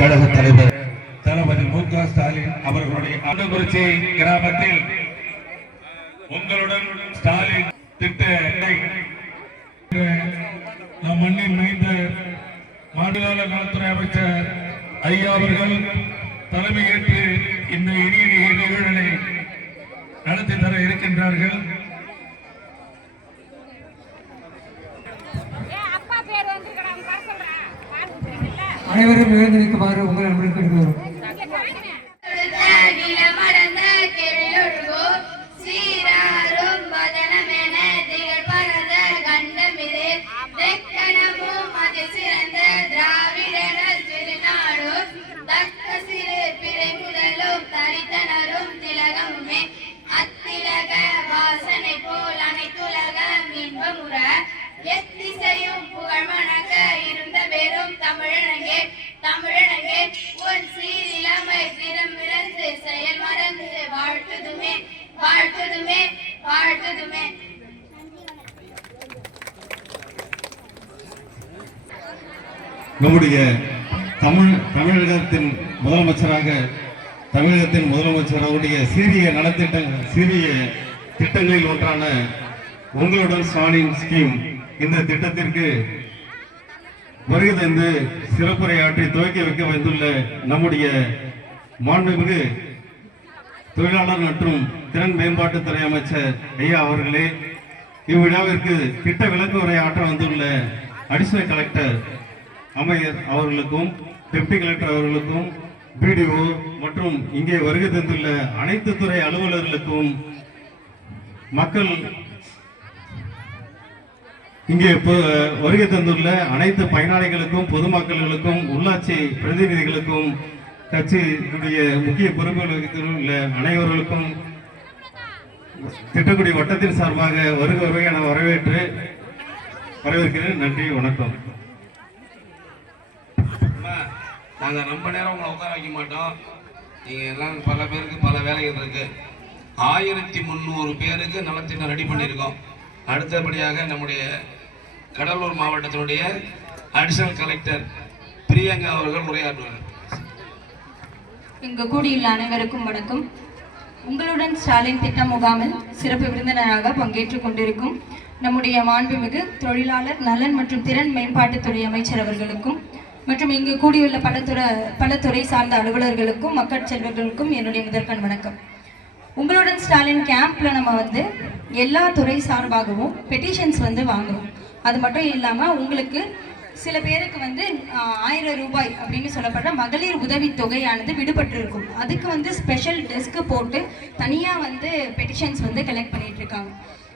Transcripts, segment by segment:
கழக தலைவர் தளபதி மு க ஸ்டாலின் அவர்களுடைய ஆண்டகுறிச்சி கிராமத்தில் உங்களுடன் ஸ்டாலின் திட்ட நம் மண்ணின் மைந்த மாநில நலத்துறை அமைச்சர் ஐயா அவர்கள் தலைமையேற்று இந்த இனிய நிகழ்வுகளை நடத்தி தர இருக்கின்றார்கள் ஏன் அப்பா பேர் வந்திருக்கிறாங்க வர சொல்றேன் பால் குடிக்கிறீங்கல்ல அனைவரும் எழுந்து நிற்குமாறு உங்களை சிறிய நலத்திட்டங்கள் சீரிய சீரிய திட்டங்களில் ஒன்றான உங்களுடன் ஸ்டாலின் ஸ்கீம் இந்த திட்டத்திற்கு வருகை தந்து சிறப்புரையாற்றி துவக்கி வைக்க வந்துள்ள நம்முடைய மாண்புமிகு தொழிலாளர் மற்றும் திறன் மேம்பாட்டுத்துறை அமைச்சர் ஐயா அவர்களே இவ்விழாவிற்கு திட்ட விளக்கு உரை ஆற்ற வந்துள்ள அடிஷனல் கலெக்டர் அமையர் அவர்களுக்கும் டெப்டி கலெக்டர் அவர்களுக்கும் பிடிஓ மற்றும் இங்கே வருகை தந்துள்ள அனைத்து துறை அலுவலர்களுக்கும் மக்கள் இங்கே இப்போ வருகை தந்துள்ள அனைத்து பயனாளிகளுக்கும் பொதுமக்களுக்கும் உள்ளாட்சி பிரதிநிதிகளுக்கும் கட்சியினுடைய முக்கிய பொறுப்புகள் வகித்துள்ள அனைவர்களுக்கும் திட்டக்குடி வட்டத்தின் சார்பாக வருக வருகை என வரவேற்று வரவேற்கிறேன். நன்றி வணக்கம் அம்மா, நாங்கள் ரொம்ப நேரம் உங்களை உட்கார வைக்க மாட்டோம். நீங்கள் எல்லாம் பல பேருக்கு பல வேலைகள் இருக்குது ஆயிரத்தி முந்நூறு பேருக்கு நலத்திட்டம் ரெடி பண்ணியிருக்கோம். அடுத்தபடியாக நம்முடைய கடலூர் மாவட்டத்தினுடைய அடிஷனல் கலெக்டர் பிரியங்கா அவர்கள் உரையாற்றுவார். இங்கு கூடியுள்ள அனைவருக்கும் வணக்கம். உங்களுடன் ஸ்டாலின் திட்ட முகாமில் சிறப்பு விருந்தினராக பங்கேற்றுக் கொண்டிருக்கும் நம்முடைய மாண்புமிகு தொழிலாளர் நலன் மற்றும் திறன் மேம்பாட்டுத்துறை அமைச்சர் அவர்களுக்கும் மற்றும் இங்கு கூடியுள்ள பல துறை பல துறை சார்ந்த அலுவலர்களுக்கும் மக்கள் செல்வர்களுக்கும் என்னுடைய முதற்கண் வணக்கம். உங்களுடன் ஸ்டாலின் கேம்ப்ல நம்ம வந்து எல்லா துறை சார்பாகவும் பெட்டிஷன்ஸ் வந்து வாங்குவோம் அது மட்டும் இல்லாமல் உங்களுக்கு சில பேருக்கு வந்து ஆயிரம் ரூபாய் அப்படின்னு சொல்லப்படுற மகளிர் உதவித் தொகையானது விடுபட்டிருக்கும். அதுக்கு வந்து ஸ்பெஷல் டெஸ்க் போட்டு தனியாக வந்து பெட்டிஷன்ஸ் வந்து கலெக்ட் பண்ணிட்டு இருக்காங்க.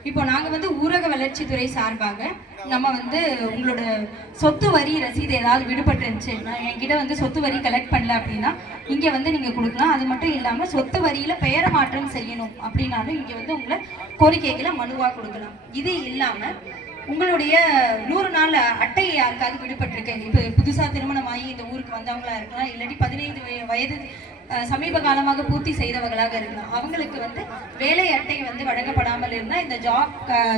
இப்போ நாங்கள் வந்து ஊரக வளர்ச்சித்துறை சார்பாக நம்ம வந்து உங்களோட சொத்து வரி ரசீது ஏதாவது விடுபட்டுருந்துச்சு. நான் என்கிட்ட வந்து சொத்து வரி கலெக்ட் பண்ணல அப்படின்னா இங்கே வந்து நீங்கள் கொடுக்கலாம். அது மட்டும் இல்லாமல் சொத்து வரியில் பெயர மாற்றம் செய்யணும் அப்படின்னாலும் இங்கே வந்து உங்களை கோரிக்கைகளை மனுவாக கொடுக்கலாம். இது இல்லாமல் உங்களுடைய நூறு நாள் அட்டை யாருக்காவது விடுபட்டிருக்கேன் இப்போ புதுசாக திருமணம் ஆகி இந்த ஊருக்கு வந்தவங்களா இருக்கலாம். இல்லாட்டி பதினைந்து வயது சமீப காலமாக பூர்த்தி செய்தவர்களாக இருந்தோம். அவங்களுக்கு வந்து வேலை அட்டை வந்து வழங்கப்படாமல் இருந்தால் இந்த ஜாப்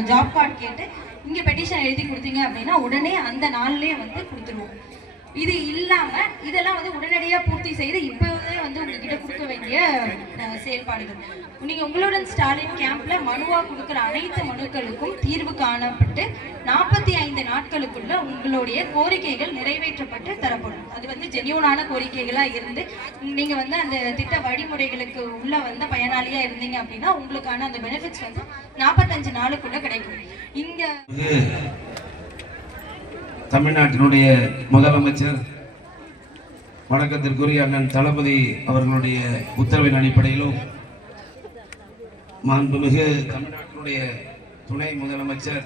ஜாப் கார்டு கேட்டு இங்கே பெட்டிஷன் எழுதி கொடுத்தீங்க அப்படின்னா உடனே அந்த நாள்லயே வந்து கொடுத்துருவோம். இது இல்லாம இதெல்லாம் வந்து உடனடியாக பூர்த்தி செய்து இப்போவே வந்து உங்ககிட்ட கொடுக்க வேண்டிய அஹ், செயல்பாடுகள். நீங்க உங்களுடன் ஸ்டாலின் கேம்ப்ல மனுவா கொடுக்கிற அனைத்து மனுக்களுக்கும் தீர்வு காணப்பட்டு நாற்பத்தி ஐந்து நாட்களுக்குள்ள உங்களுடைய கோரிக்கைகள் நிறைவேற்றப்பட்டு தரப்படும். அது வந்து ஜெனியூனான கோரிக்கைகளா இருந்து நீங்க வந்து அந்த திட்ட வழிமுறைகளுக்கு உள்ள வந்த பயனாளியா இருந்தீங்க அப்படின்னா உங்களுக்கான அந்த பெனிஃபிட்ஸ் வந்து நாற்பத்தஞ்சு நாளுக்குள்ள கிடைக்கும். இங்க தமிழ்நாட்டினுடைய முதலமைச்சர் வணக்கத்திற்குரிய அண்ணன் தளபதி அவர்களுடைய உத்தரவின் அடிப்படையிலும் மாண்புமிகு தமிழ்நாட்டினுடைய துணை முதலமைச்சர்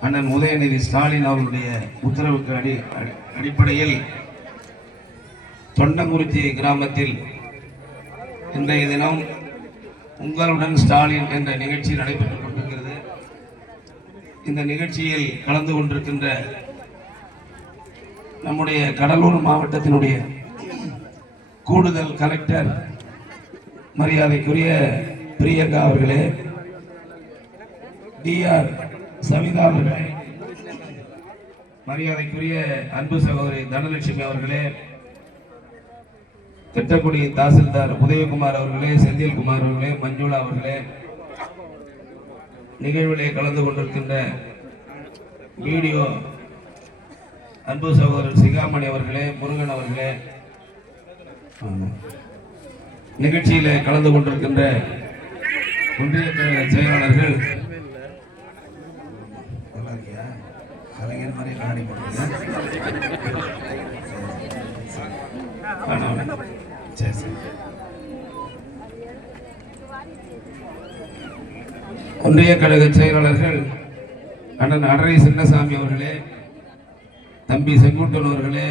அண்ணன் உதயநிதி ஸ்டாலின் அவர்களுடைய உத்தரவுக்கு அடி அடி- அடிப்படையில் தொண்டங்குறிச்சி கிராமத்தில் இன்றைய தினம் உங்களுடன் ஸ்டாலின் என்ற நிகழ்ச்சி நடைபெற்றுக் கொண்டிருக்கிறது. இந்த நிகழ்ச்சியில் கலந்து கொண்டிருக்கின்ற நம்முடைய கடலூர் மாவட்டத்தினுடைய கூடுதல் கலெக்டர் மரியாதைக்குரிய பிரியங்கா அவர்களே டிஆர் சவிதா அவர்களே மரியாதைக்குரிய அன்பு சகோதரி தனலட்சுமி அவர்களே திட்டக்குடி தாசில்தார் உதயகுமார் அவர்களே செந்தில்குமார் அவர்களே மஞ்சுளா அவர்களே நிகழ்விலே கலந்து கொண்டிருக்கின்ற வீடியோ அன்பு சகோதரர் சிகாமணி அவர்களே முருகன் அவர்களே. நிகழ்ச்சியிலே கலந்து கொண்டிருக்கின்ற ஒன்றிய கழக செயலாளர்கள். கலைஞர் மாதிரி போடுறீங்க சரி சரி. ஒன்றிய கழக செயலாளர்கள் அண்ணன் அடரை சின்னசாமி அவர்களே தம்பி செங்குட்டன் அவர்களே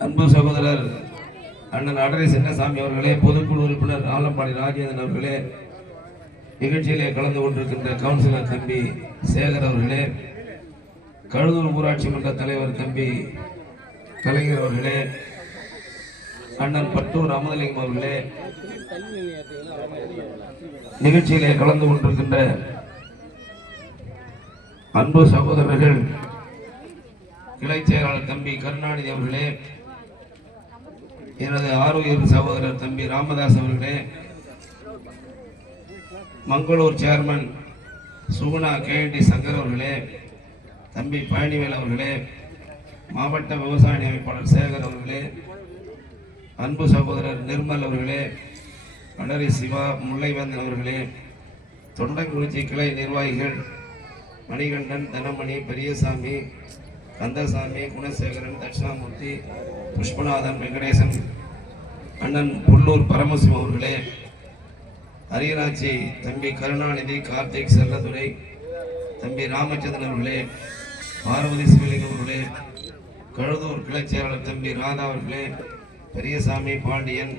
அன்பு சகோதரர் அண்ணன் அடரை சின்னசாமி அவர்களே பொதுக்குழு உறுப்பினர் ஆலம்பாடி ராஜேந்திரன் அவர்களே நிகழ்ச்சியிலே கலந்து கொண்டிருக்கின்ற கவுன்சிலர் தம்பி சேகர் அவர்களே கழுதூர் ஊராட்சி மன்ற தலைவர் தம்பி கலைஞர் அவர்களே அண்ணன் பட்டூர் அமதலிங்கம் அவர்களே நிகழ்ச்சியிலே கலந்து கொண்டிருக்கின்ற அன்பு சகோதரர்கள் கிளை செயலாளர் தம்பி கருணாநிதி அவர்களே எனது ஆரோக்கிய சகோதரர் தம்பி ராமதாஸ் அவர்களே Mangalore chairman Suguna K N D Shankar அவர்களே தம்பி பழனிவேல் அவர்களே மாவட்ட விவசாய அமைப்பாளர் சேகர் அவர்களே அன்பு சகோதரர் நிர்மல் அவர்களே வடரி சிவா முல்லைவேந்தன் அவர்களே தொண்டங்குறிச்சி கிளை நிர்வாகிகள் மணிகண்டன் தனமணி பெரியசாமி கந்தசாமி குணசேகரன் தட்சிணாமூர்த்தி புஷ்பநாதன் வெங்கடேசன் அண்ணன் புல்லூர் பரமசிவம் அவர்களே. அரியராட்சி தம்பி கருணாநிதி கார்த்திக் செல்லதுரை தம்பி ராமச்சந்திரன் அவர்களே பார்வதி சிவலிங்கம் அவர்களே கழுதூர் கிளைச் செயலாளர் தம்பி ராதா அவர்களே பெரியசாமி பாண்டியன்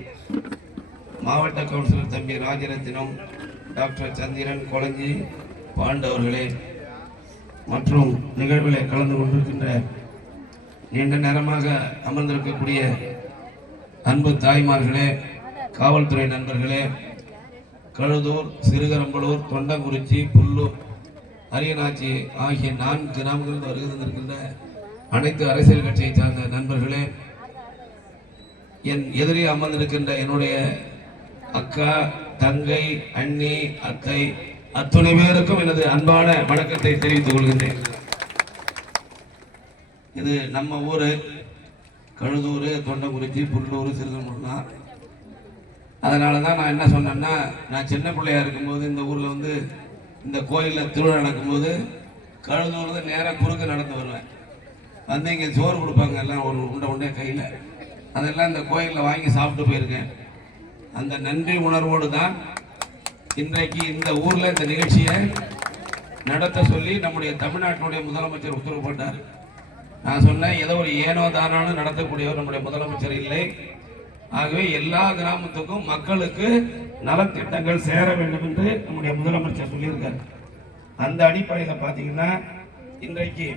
மாவட்ட கவுன்சிலர் தம்பி ராஜரத்தினம் டாக்டர் சந்திரன் கொளஞ்சி பாண்டு அவர்களே. மற்றும் நிகழ்வில் கலந்து கொண்டிருக்கின்ற நீண்ட நேரமாக அமர்ந்திருக்கக்கூடிய அன்பு தாய்மார்களே காவல்துறை நண்பர்களே கழுதூர் சிறுகரம்பலூர் தொண்டங்குறிச்சி புல்லூர் அரியநாச்சி ஆகிய நான்கு கிராமங்களில் வருகை தந்திருக்கின்ற அனைத்து அரசியல் கட்சியை சார்ந்த நண்பர்களே என் எதிரே அமர்ந்திருக்கின்ற என்னுடைய அக்கா தங்கை அண்ணி அத்தை அத்துணை பேருக்கும் எனது அன்பான வணக்கத்தை தெரிவித்துக் கொள்கின்றேன். இது நம்ம ஊரு கழுதூர் தொண்டங்குறிச்சி புல்லூர் சிறுதமுலாம் அதனால தான் நான் என்ன சொன்னேன்னா நான் சின்ன பிள்ளையா இருக்கும்போது இந்த ஊரில் வந்து இந்த கோயிலில் திருவிழா நடக்கும்போது கழுதூர் தான் நேராக குறுக்க நடந்து வருவேன். வந்து இங்கே சோறு கொடுப்பாங்க எல்லாம் ஒரு உண்டை உண்டே கையில். அதெல்லாம் இந்த கோயிலில் வாங்கி சாப்பிட்டு போயிருக்கேன். அந்த நன்றி உணர்வோடு தான் இன்றைக்கு இந்த ஊரில் இந்த நிகழ்ச்சியை நடத்த சொல்லி நம்முடைய தமிழ்நாட்டினுடைய முதலமைச்சர் உத்தரவு போட்டார். நான் சொன்னேன் ஏதோ ஒரு ஏனோ தானானு நடத்தக்கூடியவர் நம்முடைய முதலமைச்சர் இல்லை. ஆகவே எல்லா கிராமத்துக்கும் மக்களுக்கு நலத்திட்டங்கள் சேர வேண்டும் என்று நம்முடைய முதலமைச்சர் சொல்லியிருக்கார். அந்த அடிப்படையில் பார்த்தீங்கன்னா இன்றைக்கு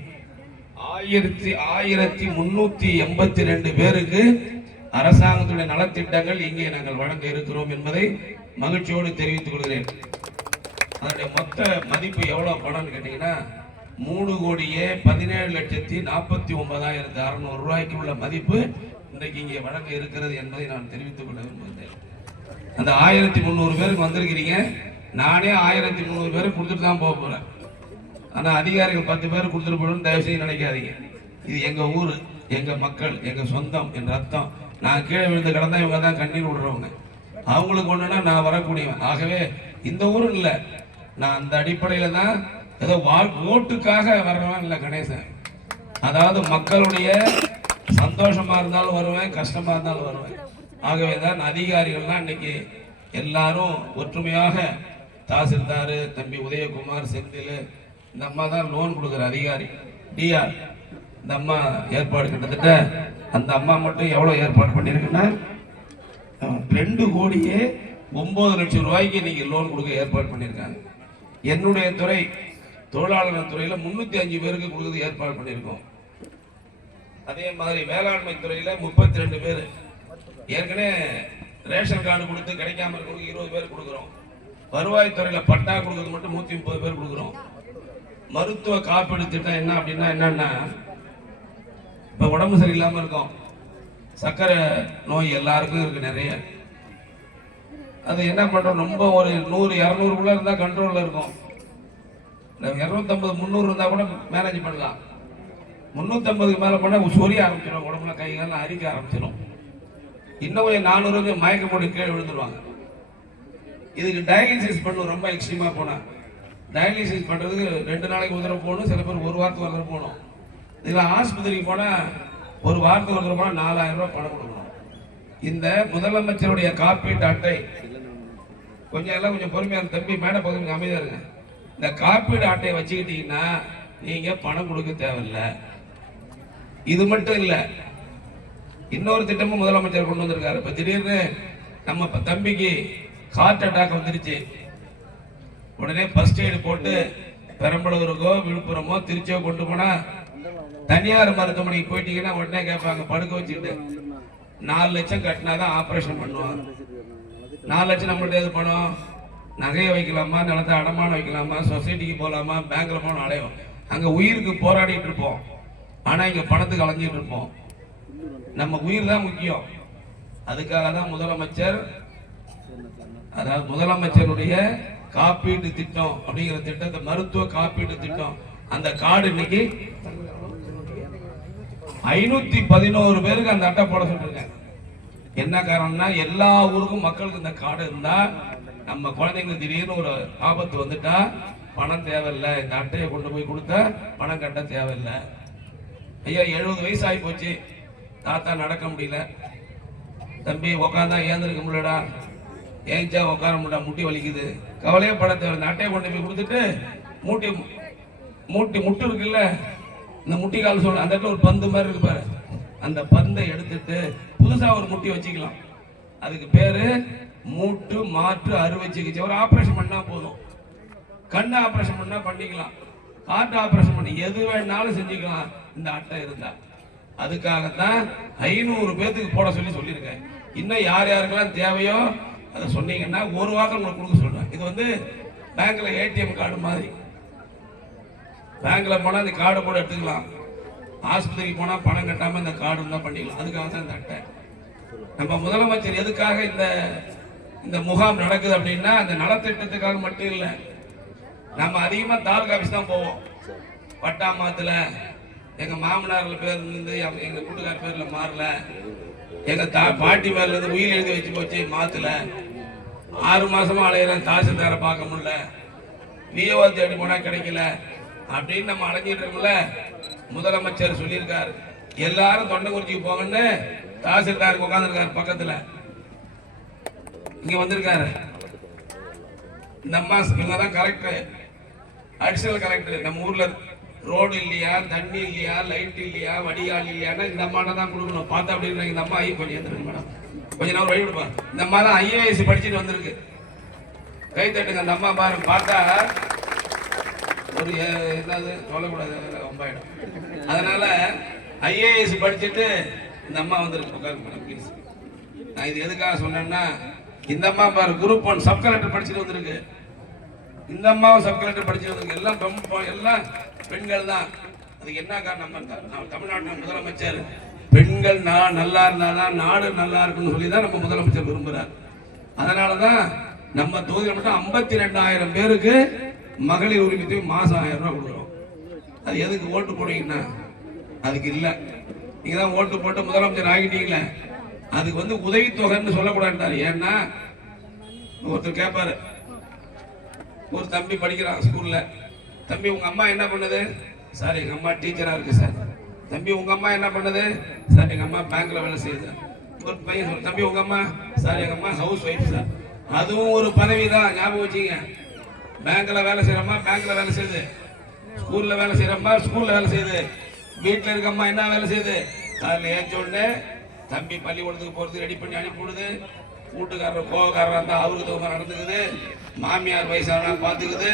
ஆயிரத்தி ஆயிரத்தி முன்னூத்தி எண்பத்தி ரெண்டு பேருக்கு அரசாங்கத்துடைய நலத்திட்டங்கள் இங்கே நாங்கள் வழங்க இருக்கிறோம் என்பதை மகிழ்ச்சியோடு தெரிவித்துக் கொள்கிறேன். அதனுடைய மொத்த மதிப்பு எவ்வளோ பணம்னு கேட்டீங்கன்னா மூணு கோடியே பதினேழு லட்சத்தி நாற்பத்தி ஒன்பதாயிரத்தி அறுநூறு ரூபாய்க்கு உள்ள மதிப்பு இன்றைக்கு இங்கே வழங்க இருக்கிறது என்பதை நான் தெரிவித்துக் கொள்ள விரும்புகிறேன். அந்த ஆயிரத்தி முந்நூறு பேருக்கு வந்திருக்கிறீங்க. நானே ஆயிரத்தி முந்நூறு பேருக்கு கொடுத்துட்டு தான் போக போகிறேன் ஆனால் அதிகாரிகள் பத்து பேர் கொடுத்துட்டு போகணும்னு தயவு செய்து நினைக்காதீங்க. இது எங்கள் ஊர் எங்கள் மக்கள் எங்கள் சொந்தம் என் ரத்தம் நான் கீழே விழுந்து கிடந்தா இவங்க தான் கண்ணீர் விடுறவங்க. அவங்களுக்கு ஒண்ணுன்னா நான் வரக்கூடியவன். ஆகவே இந்த ஊரும் இல்லை. நான் அந்த அடிப்படையில தான் ஏதோ வாழ் ஓட்டுக்காக வர்றவன் இல்லை கணேசன். அதாவது மக்களுடைய சந்தோஷமா இருந்தாலும் வருவேன் கஷ்டமா இருந்தாலும் வருவேன். ஆகவே தான் அதிகாரிகள்லாம் இன்னைக்கு எல்லாரும் ஒற்றுமையாக தாசில்தார் தம்பி உதயகுமார் செந்தில் இந்த அம்மா தான் லோன் கொடுக்குற அதிகாரி. டிஆர் இந்த அம்மா ஏற்பாடு கிட்டத்தட்ட அந்த அம்மா மட்டும் எவ்வளோ ஏற்பாடு பண்ணியிருக்குன்னா ரெண்டு கோடியே ஒன்பது லட்சம் ரூபாய்க்கு இன்னைக்கு லோன் கொடுக்க ஏற்பாடு பண்ணியிருக்காங்க. என்னுடைய துறை தொழிலாளர் துறையில் முன்னூற்றி அஞ்சு பேருக்கு கொடுக்குறது ஏற்பாடு பண்ணியிருக்கோம். அதே மாதிரி வேளாண்மை துறையில் முப்பத்தி ரெண்டு பேர். ஏற்கனவே ரேஷன் கார்டு கொடுத்து கிடைக்காம இருக்கிறவங்க இருபது பேர் கொடுக்குறோம். வருவாய் பட்டா கொடுக்கறது மட்டும் நூற்றி முப்பது பேர் கொடுக்குறோம். மருத்துவ காப்பீடு திட்டம் என்ன அப்படின்னா என்னன்னா இப்போ உடம்பு சரியில்லாமல் இருக்கும். சர்க்கரை நோய் எல்லாருக்கும் இருக்கு நிறைய. அது என்ன பண்ணுறோம் ரொம்ப ஒரு நூறு இரநூறுக்குள்ளே இருந்தால் கண்ட்ரோலில் இருக்கும். இரநூத்தம்பது முந்நூறு இருந்தால் கூட மேனேஜ் பண்ணலாம். முந்நூற்றம்பதுக்கு மேலே போனால் சொரிய ஆரம்பிச்சிடும் உடம்புல கை அரிக்க ஆரம்பிச்சிடும் இன்னும் கொஞ்சம் நானூறு வந்து மயக்க போட்டு கீழே விழுந்துருவாங்க. இதுக்கு டயாலிசிஸ் பண்ணும் ரொம்ப எக்ஸ்ட்ரீமாக போனால் டயாலிசிஸ் பண்ணுறதுக்கு ரெண்டு நாளைக்கு ஒரு தடவை போகணும் சில பேர் ஒரு வாரத்துக்கு உதர போகணும். இதில் ஆஸ்பத்திரிக்கு போனால் ஒரு வாரத்துக்கு ஒரு தடவை நாலாயிரம் ரூபாய் பணம் கொடுக்கணும். இந்த முதலமைச்சருடைய காப்பீட்டு அட்டை கொஞ்சம் எல்லாம் கொஞ்சம் பொறுமையாக தம்பி மேடை பகுதி அமைதியாக இருங்க. இந்த காப்பீடு அட்டையை வச்சுக்கிட்டீங்கன்னா நீங்கள் பணம் கொடுக்க தேவையில்லை. இது மட்டும் இல்லை இன்னொரு திட்டமும் முதலமைச்சர் கொண்டு வந்திருக்காரு. இப்போ திடீர்னு நம்ம தம்பிக்கு ஹார்ட் அட்டாக் வந்துருச்சு. உடனே ஃபர்ஸ்ட் எய்டு போட்டு பெரம்பலூருக்கோ விழுப்புரமோ திருச்சியோ கொண்டு போனால் தனியார் மருத்துவமனைக்கு போயிட்டீங்கன்னா உடனே கேட்பாங்க படுக்க வச்சுட்டு நாலு லட்சம் கட்டினா தான் ஆப்ரேஷன் பண்ணுவாங்க. நாலு லட்சம் நம்மள்ட்ட எது பணம்? நகையை வைக்கலாமா? நிலத்தை அடமானம் வைக்கலாமா? சொசைட்டிக்கு போகலாமா பேங்க்ல போகணும் அலையும் அங்கே உயிருக்கு போராடிட்டு இருப்போம். ஆனால் இங்கே பணத்துக்கு அலைஞ்சிட்டு இருப்போம். நம்ம உயிர் தான் முக்கியம். அதுக்காக தான் முதலமைச்சர் அதாவது முதலமைச்சருடைய காப்பீட்டு திட்டம் அப்படிங்கிற திட்டத்தை மருத்துவ காப்பீட்டு திட்டம் அந்த கார்டு இன்னைக்கு ஐநூத்தி பதினோரு பேருக்கு அந்த அட்டை போட சொல்லிருக்காங்க என்ன காரணம்னா எல்லா ஊருக்கும் மக்களுக்கு இந்த கார்டு இருந்தா நம்ம குழந்தைங்க திடீர்னு ஒரு ஆபத்து வந்துட்டா பணம் தேவையில்லை. இந்த அட்டையை கொண்டு போய் கொடுத்தா பணம் கட்ட தேவையில்லை. ஐயா எழுபது வயசு ஆகி போச்சு. தாத்தா நடக்க முடியல. தம்பி உக்காந்தா ஏந்திருக்க முடியலடா. ஏஞ்சா உட்கார முடியல முட்டி வலிக்குது. கவலையே பணம் தேவை இந்த அட்டையை கொண்டு போய் கொடுத்துட்டு மூட்டி மூட்டி முட்டு இருக்குல்ல இந்த முட்டி கால் சொல்ல அந்த இடத்துல ஒரு பந்து மாதிரி இருக்கு பாரு. அந்த பந்தை எடுத்துட்டு புதுசா ஒரு முட்டி வச்சுக்கலாம். அதுக்கு பேரு மூட்டு மாற்று அறுவை சிகிச்சை. ஒரு ஆபரேஷன் பண்ணா போதும். கண் ஆபரேஷன் பண்ணா பண்ணிக்கலாம். ஹார்ட் ஆபரேஷன் பண்ணி எது வேணாலும் செஞ்சுக்கலாம். இந்த அட்டை இருந்தா. அதுக்காகத்தான் ஐநூறு பேத்துக்கு போட சொல்லி சொல்லியிருக்கேன். இன்னும் யார் யாருக்கெல்லாம் தேவையோ அதை சொன்னீங்கன்னா ஒரு வாரம் உங்களுக்கு கொடுக்க சொல்றேன். இது வந்து பேங்க்ல ஏடிஎம் கார்டு மாதிரி. பேங்க்ல போனா இந்த கார்டு போட எடுத்துக்கலாம். ஆஸ்பத்திரிக்கு போனா பணம் கட்டாம இந்த கார்டு தான் பண்ணிக்கலாம். அதுக்காக தான் இந்த அட்டை. நம்ம முதலமைச்சர் எதுக்காக இந்த இந்த முகாம் நடக்குது அப்படின்னா அந்த நலத்திட்டத்துக்காக மட்டும் இல்லை. நம்ம அதிகமா தாலுகா ஆஃபீஸ் தான் போவோம். பட்டாமாத்துல எங்க மாமனார்ல பேர் இருந்து எங்க எங்க கூட்டுக்கார பேர்ல மாறல. எங்க தா பாட்டி பேர்ல இருந்து உயிர் எழுதி வச்சு போச்சு மாத்துல. ஆறு மாசமா அலையிறேன் தாசில்தாரை பார்க்க முடியல. விஓ தேடி போனா கிடைக்கல. அப்படின்னு நம்ம அலைஞ்சிட்டு இருக்கோம்ல. முதலமைச்சர் சொல்லியிருக்காரு. எல்லாரும் தொண்டைக்குறிச்சிக்கு போங்கன்னு தாசில்தாருக்கு உட்காந்துருக்காரு பக்கத்துல. இங்க வந்திருக்காரு. இந்த அம்மா இவங்க தான் கரெக்டர் அடிஷனல் கரெக்டர் நம்ம ஊர்ல ரோடு இல்லையா தண்ணி இல்லையா லைட் இல்லையா வடிகால் இல்லையான்னா இந்த அம்மாட்ட தான் கொடுக்கணும். பார்த்தா அப்படின்னு இந்த அம்மா ஐயோ கொஞ்சம் எந்திருங்க மேடம். கொஞ்ச நேரம் வழி விடுப்பா இந்த அம்மா தான் ஐஏஎஸ் படிச்சுட்டு வந்திருக்கு. கை தட்டுங்க அந்த அம்மா பாருங்க. பார்த்தா ஒரு அஹ், என்னது சொல்லக்கூடாது ரொம்ப ஆயிடும் அதனால ஐஏஎஸ் படிச்சுட்டு இந்த அம்மா வந்துருக்கு. உட்காரு மேடம் ப்ளீஸ் நான் இது எதுக்காக சொன்னேன்னா இந்த அம்மா பாரு குரூப் ஒன் சப் கலெக்டர் படிச்சுட்டு வந்திருக்கு. இந்த அம்மாவும் சப் கலெக்டர் படிச்சுட்டு வந்திருக்கு. எல்லாம் பெண் எல்லாம் பெண்கள் தான். அதுக்கு என்ன காரணம் நம்ம தமிழ்நாட்டில் முதலமைச்சர். பெண்கள் நான் நல்லா இருந்தாதான் நாடு நல்லா இருக்குன்னு சொல்லி தான் நம்ம முதலமைச்சர் விரும்புறார். அதனால தான் நம்ம தொகுதியில் மட்டும் ஐம்பத்தி ரெண்டாயிரம் பேருக்கு மகளிர் உரிமை தொகை மாசம் ஆயிரம் ரூபாய் கொடுக்குறோம். அது எதுக்கு ஓட்டு போடுவீங்கன்னா அதுக்கு இல்லை. நீங்க தான் ஓட்டு போட்டு முதலமைச்சர் ஆகிட்டீங்களே. அதுக்கு வந்து உதவித்தொகைன்னு சொல்லக்கூடாதுட்டாரு ஏன்னா ஒருத்தர் கேட்பாரு. ஒரு தம்பி படிக்கிறான் ஸ்கூல்ல. தம்பி உங்க அம்மா என்ன பண்ணுது? சார் எங்க அம்மா டீச்சரா இருக்கு சார். தம்பி உங்க அம்மா என்ன பண்ணுது? சார் எங்க அம்மா பேங்க்ல வேலை செய்யுது. ஒரு பையன் சொல் தம்பி உங்க அம்மா சார் எங்க அம்மா ஹவுஸ் ஒய்ஃப் சார். அதுவும் ஒரு பதவி தான். ஞாபகம் வச்சுங்க பேங்க்ல வேலை செய்யறம்மா பேங்க்ல வேலை செய்யுது ஸ்கூல்ல வேலை செய்யறம்மா ஸ்கூல்ல வேலை செய்யுது வீட்டுல இருக்கம்மா என்ன வேலை செய்யுது காலையில் ஏஞ்ச உடனே தம்பி பள்ளிக்கூடத்துக்கு போறது ரெடி பண்ணி அனுப்பி விடுது. வீட்டுக்காரர் கோவக்காரர் இருந்தா அவருக்கு தகுந்த நடந்துக்குது. மாமியார் வயசானா பாத்துக்குது.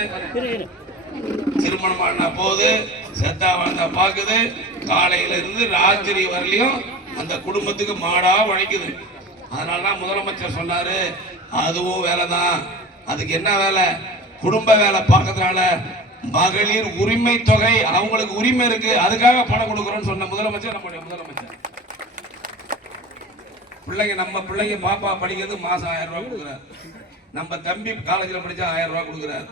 திருமணம் ஆனா போகுது. செத்தா வாழ்ந்தா பாக்குது. காலையில இருந்து ராத்திரி வரலையும் அந்த குடும்பத்துக்கு மாடா உழைக்குது. அதனால தான் முதலமைச்சர் சொன்னாரு அதுவும் வேலை தான் அதுக்கு என்ன வேலை? குடும்ப வேலை பார்க்கறதுனால மகளிர் உரிமை தொகை அவங்களுக்கு உரிமை இருக்கு அதுக்காக பணம் கொடுக்குறோம்னு சொன்ன முதலமைச்சர் நம்முடைய முதலமைச்சர். பிள்ளைங்க நம்ம பிள்ளைங்க பாப்பா படிக்கிறது மாசம் ஆயிரம் ரூபாய் கொடுக்குறாரு. நம்ம தம்பி காலேஜில் படிச்சா ஆயிரம் ரூபாய் கொடுக்குறாரு.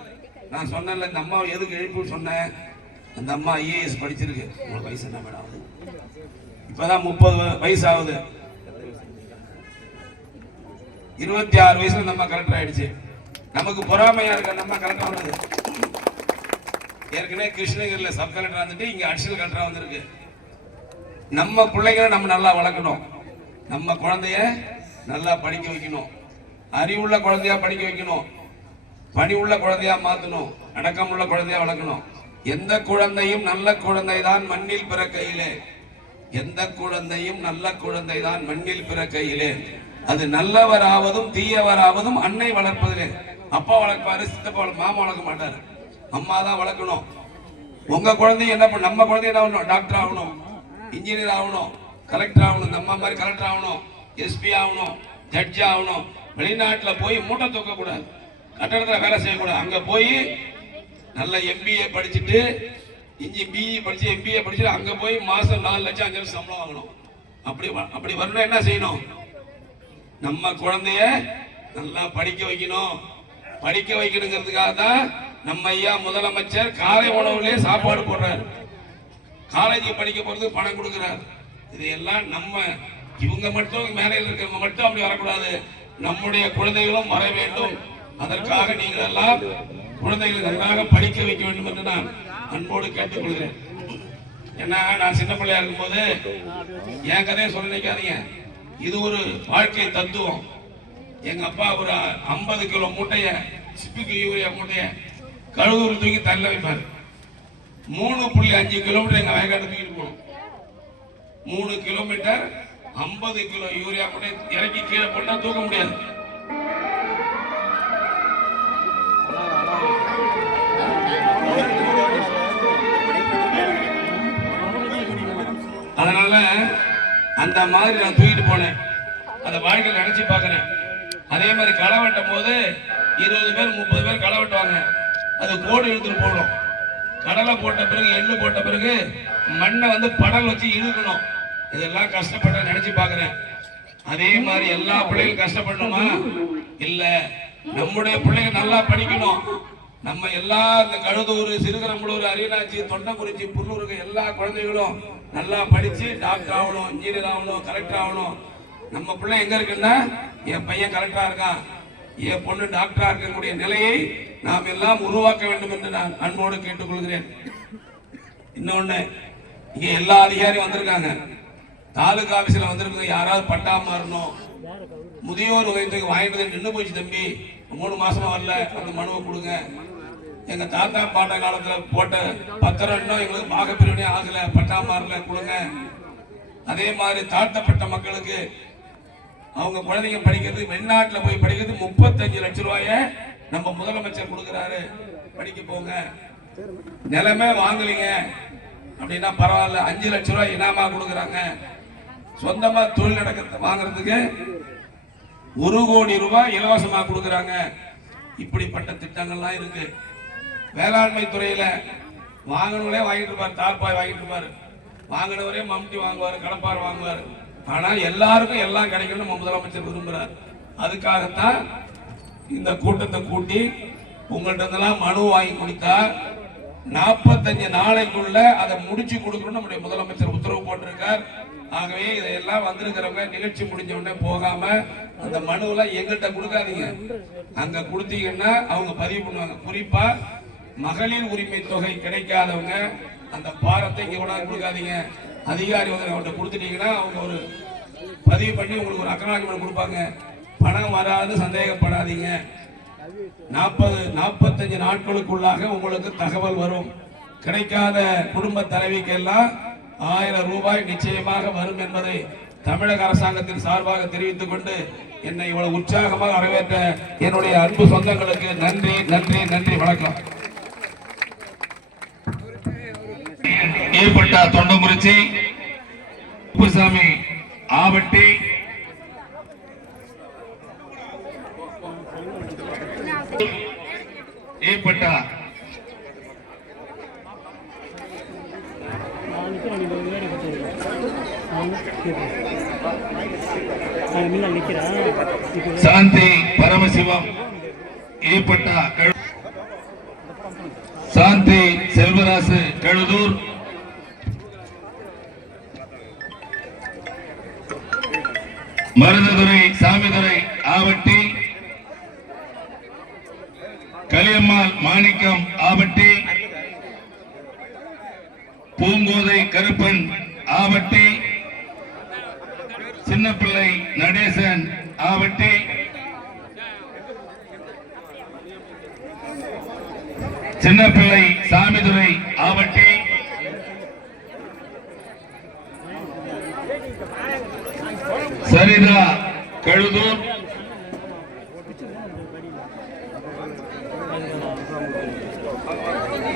நான் சொன்னேன்ல இந்த அம்மா எதுக்கு எழுப்புன்னு சொன்னேன். அந்த அம்மா ஐஏஎஸ் படிச்சிருக்கு. உங்களுக்கு வயசு என்ன மேடம் ஆகுது? இப்பதான் முப்பது வயசு ஆகுது. இருபத்தி ஆறு வயசுல நம்ம கலெக்டர் ஆயிடுச்சு. நமக்கு பொறாமையா இருக்க நம்ம கலெக்டர் வந்தது ஏற்கனவே கிருஷ்ணகிரியில் சப் கலெக்டர் வந்துட்டு இங்க அடிஷனல் கலெக்டரா வந்திருக்கு. நம்ம பிள்ளைங்களை நம்ம நல்லா வளர்க்கணும். நம்ம குழந்தைய நல்லா படிக்க வைக்கணும். அறிவுள்ள குழந்தையா படிக்க வைக்கணும். பணி உள்ள குழந்தையா மாத்தணும். அடக்கம் உள்ள குழந்தையா வளர்க்கணும். எந்த குழந்தையும் நல்ல குழந்தை தான் மண்ணில் பிறக்கையிலே. எந்த குழந்தையும் நல்ல குழந்தை தான் மண்ணில் பிறக்கையிலே. அது நல்லவராவதும் தீயவராவதும் அன்னை வளர்ப்பதிலே. அப்பா வளர்ப்பாரு சித்தப்பா வளர்க்க மாமா வளர்க்க மாட்டாரு. அம்மா தான் வளர்க்கணும். உங்க குழந்தைய என்ன பண்ண நம்ம குழந்தைய என்ன ஆகணும் டாக்டர் ஆகணும். இன்ஜினியர் ஆகணும். கலெக்டர் ஆகணும். நம்ம மாதிரி கலெக்டர் ஆகணும். எஸ்பி ஆகணும். ஜட்ஜ் ஆகணும். வெளிநாட்டில் போய் மூட்டை தூக்கக்கூடாது கட்டடத்தில் வேலை செய்யக்கூடாது. அங்கே போய் நல்ல எம்பிஏ படிச்சுட்டு இஞ்சி பிஇ படிச்சு எம்பிஏ படிச்சுட்டு அங்கே போய் மாதம் நாலு லட்சம் அஞ்சு லட்சம் சம்பளம் வாங்கணும். அப்படி வ- அப்படி வரணும் என்ன செய்யணும்? நம்ம குழந்தைய நல்லா படிக்க வைக்கணும். படிக்க வைக்கணுங்கிறதுக்காக தான் நம்ம ஐயா முதலமைச்சர் காலை உணவுலயே சாப்பாடு போடுறாரு. காலேஜுக்கு படிக்க போறதுக்கு பணம் கொடுக்கிறார். இதையெல்லாம் நம்ம இவங்க மட்டும் மேலையில் இருக்கிறவங்க மட்டும் அப்படி வரக்கூடாது. நம்முடைய குழந்தைகளும் வர வேண்டும். அதற்காக நீங்கள் எல்லாம் குழந்தைகளை நன்றாக படிக்க வைக்க வேண்டும் என்று நான் அன்போடு கேட்டுக்கொள்கிறேன். ஏன்னா நான் சின்ன பிள்ளையா இருக்கும்போது என் கதையை சொல்ல நினைக்காதீங்க. இது ஒரு வாழ்க்கை தத்துவம். எங்க அப்பா ஒரு ஐம்பது கிலோ மூட்டைய சிப்பிக்கு யூரியா மூட்டைய கழுதூர் தூக்கி தள்ள வைப்பாரு. மூணு புள்ளி அஞ்சு கிலோமீட்டர் எங்க வயக்காடு தூக்கிட்டு போகணும். மூணு கிலோமீட்டர் ஐம்பது கிலோ யூரியா கூட இறக்கி கீழே போட்டா தூக்க முடியாது. அதனால அந்த மாதிரி நான் தூக்கிட்டு போனேன். அந்த வாழ்க்கையில் நினைச்சு பார்க்கிறேன். அதே மாதிரி களை வெட்டும் போது இருபது பேர் முப்பது பேர் களை வெட்டுவாங்க. அது கோடு இழுத்துட்டு போகணும். கடலை போட்ட பிறகு எள்ளு போட்ட பிறகு மண்ணை வந்து படல் வச்சு இழுக்கணும். இதெல்லாம் கஷ்டப்பட்ட நினைச்சு பாக்குறேன். அதே மாதிரி எல்லா பிள்ளைகளும் கஷ்டப்படணுமா? இல்ல. நம்முடைய பிள்ளைங்க நல்லா படிக்கணும். நம்ம எல்லா இந்த கழுதூர் சிறுகரம்பலூர் அரியலாச்சி தொண்டக்குறிச்சி புல்லூருக்கு எல்லா குழந்தைகளும் நல்லா படிச்சு டாக்டர் ஆகணும் இன்ஜினியர் ஆகணும் கலெக்டர் ஆகணும். நம்ம பிள்ளை எங்க இருக்குன்னா என் பையன் கலெக்டரா இருக்கான். என் பொண்ணு டாக்டரா இருக்கக்கூடிய நிலையை நாம் எல்லாம் உருவாக்க வேண்டும் என்று நான் அன்போடு கேட்டுக்கொள்கிறேன். இன்னொன்னு இங்க எல்லா அதிகாரியும் வந்திருக்காங்க. தாலுகா ஆபீஸ்ல வந்திருக்கவங்க யாராவது பட்டா மாறணும். முதியோர் உதயத்துக்கு வாங்கிட்டு வந்து நின்று போச்சு தம்பி. மூணு மாசமா வரல. அந்த மனுவை கொடுங்க. எங்க தாத்தா பாட்ட காலத்துல போட்ட பத்திரம் இன்னும் எங்களுக்கு பாகப்பிரிவினே ஆகல. பட்டா மாறல. கொடுங்க. அதே மாதிரி தாழ்த்தப்பட்ட மக்களுக்கு அவங்க குழந்தைங்க படிக்கிறது வெளிநாட்டில் போய் படிக்கிறது முப்பத்தஞ்சு லட்சம் ரூபாய நம்ம முதலமைச்சர் கொடுக்குறாரு. படிக்க போங்க. நிலமே வாங்கலீங்க. அப்படின்னா பரவாயில்ல. அஞ்சு லட்சம் ரூபாய் இனாமா கொடுக்குறாங்க. சொந்தமா தொழில் நடக்கிறது வாங்குறதுக்கு ஒரு கோடி ரூபாய் இலவசமா கொடுக்குறாங்க. இப்படிப்பட்ட திட்டங்கள்லாம் இருக்கு. வேளாண்மை துறையில வாங்கினவங்களே வாங்கிட்டு இருப்பார். தார்பாய் வாங்கிட்டு இருப்பாரு. வாங்கினவரே மம்டி வாங்குவார் கடப்பார் வாங்குவார். ஆனால் எல்லாருக்கும் எல்லாம் கிடைக்கணும் நம்ம முதலமைச்சர் விரும்புகிறார் அதுக்காகத்தான் இந்த கூட்டத்தை கூட்டி உங்கள்கிட்டலாம் இருந்தெல்லாம் மனு வாங்கி கொடுத்தா நாற்பத்தஞ்சு நாளைக்குள்ள அதை முடிச்சு கொடுக்கணும் நம்முடைய முதலமைச்சர் உத்தரவு போட்டிருக்கார். ஆகவே இதையெல்லாம் வந்திருக்கிறவங்க நிகழ்ச்சி முடிஞ்ச உடனே போகாம அந்த மனுவெல்லாம் எங்கள்கிட்ட கொடுக்காதீங்க. அங்க கொடுத்தீங்கன்னா அவங்க பதிவு பண்ணுவாங்க. குறிப்பா மகளிர் உரிமை தொகை கிடைக்காதவங்க அந்த பாரத்தை இங்க கொண்டாந்து கொடுக்காதீங்க. அதிகாரி வந்து அவர்கிட்ட கொடுத்துட்டீங்கன்னா அவங்க ஒரு பதிவு பண்ணி உங்களுக்கு ஒரு அக்கனாஜ்மெண்ட் கொடுப்பாங்க. பணம் வராது சந்தேகப்படாதீங்க. நாற்பது நாற்பத்தஞ்சு நாட்களுக்குள்ளாக உங்களுக்கு தகவல் வரும். கிடைக்காத குடும்ப தலைவிக்கெல்லாம் ஆயிரம் ரூபாய் நிச்சயமாக வரும் என்பதை தமிழக அரசாங்கத்தின் சார்பாக தெரிவித்துக் கொண்டு என்னை இவ்வளவு உற்சாகமாக வரவேற்ற என்னுடைய அன்பு சொந்தங்களுக்கு நன்றி நன்றி நன்றி வணக்கம். ஏற்பட்ட தொண்டங்குறிச்சி குப்புசாமி ஆவட்டி. ஏற்பட்ட சாந்தி பரமசிவம். ஏற்பட்ட சாந்தி செல்வராசு கழுதூர். மருததுரை சாமிதுரை ஆவட்டி கலியம்மாள் மாணிக்கம் ஆவட்டி பூங்கோதை கருப்பன் ஆவட்டி சின்னப்பிள்ளை நடேசன் ஆவட்டி. சின்னப்பிள்ளை சாமிதுரை ஆவட்டி சரிதா கழுதூர்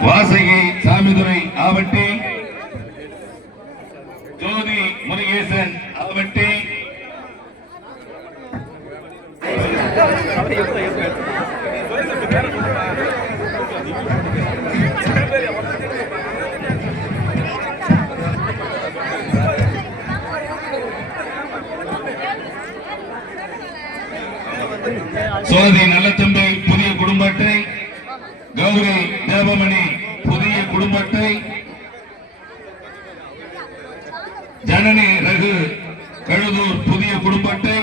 வாசகி சாமிதுரை ஆவட்டி சோதி நல்லத்தம்பி புதிய குடும்ப அட்டை கௌரி தேவமணி புதிய குடும்ப அட்டை ஜனனி ரகு கழுதூர் புதிய குடும்ப அட்டை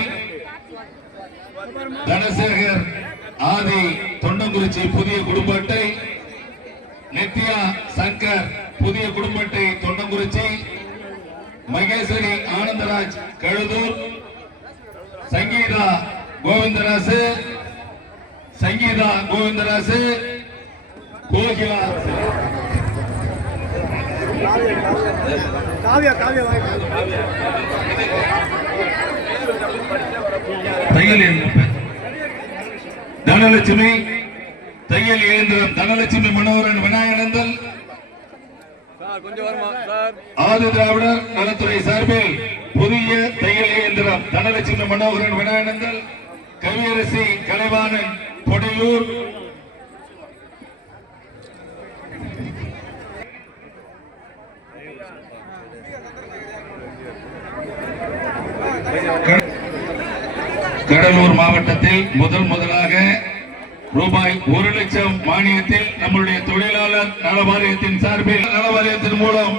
தனசேகர் ஆதி தொண்டங்குறிச்சி புதிய குடும்ப அட்டை நித்யா சங்கர் புதிய குடும்ப அட்டை தொண்டங்குறிச்சி மகேஸ்வரி ஆனந்தராஜ் கழுதூர் சங்கீதா கோவிந்தராசு சங்கீதா கோவிந்தராசு கோகிலா தையல் தனலட்சுமி தையல் இயந்திரம். தனலட்சுமி மனோகரன் விநாயகனந்தல் ஆதி திராவிடர் நலத்துறை சார்பில் புதிய தையல் இயந்திரம். தனலட்சுமி மனோகரன் விநாயகனந்தல் கவியரசி கலைவாணன் பொடியூர் கடலூர் மாவட்டத்தில் முதல் முதலாக ரூபாய் ஒரு லட்சம் மானியத்தில் நம்முடைய தொழிலாளர் நல வாரியத்தின் சார்பில் நல வாரியத்தின் மூலம்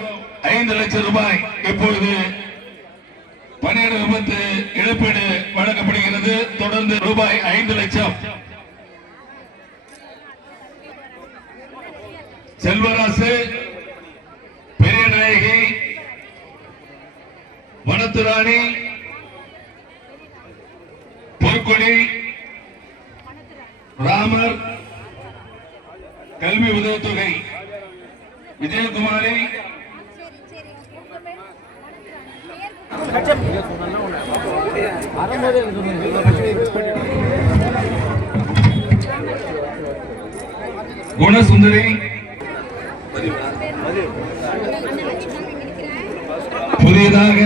ஐந்து லட்சம் ரூபாய் இப்பொழுது பணியிட விபத்து இழப்பீடு வழங்கப்படுகிறது தொடர்ந்து ரூபாய் ஐந்து லட்சம். செல்வராசு பெரியநாயகி வனத்துராணி பொற்கொடி ராமர் கல்வி உதவித்தொகை விஜயகுமாரி குணசுந்தரி. புதியதாக